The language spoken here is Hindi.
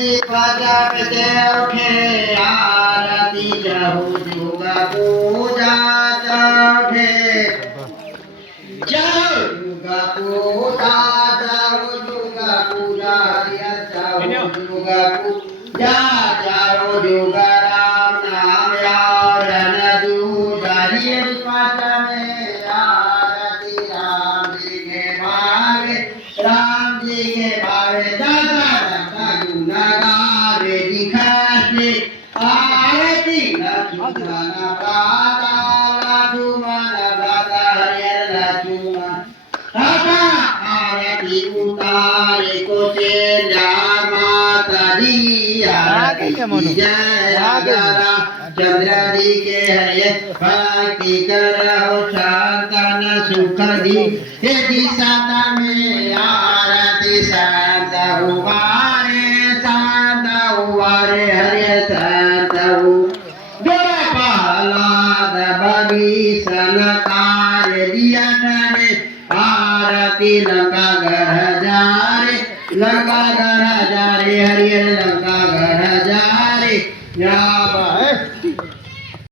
दीपाचा उठे आरती जाऊ जुगा पूजा उठे जाऊ जुगा पूजा जाऊ जुगा पूजा जाऊ जुगा राम नाम यारन दूजा दीपाचा में आरती राम जी के भावे दादा नगारे दिखासे आरती लक्ष्मण प्राता लक्ष्मण प्राता हरे लक्ष्मण राधा आरती उतारे को चेला माता दी आरती जय राधा चंद्र दी के हरे भक्ति करो शांतन सुख दी हे दिशा में आरती शांत हुआरे हरे शांत प्रहलाद भीषण कार्य दिया आरती लगा घर जा रे लगा घर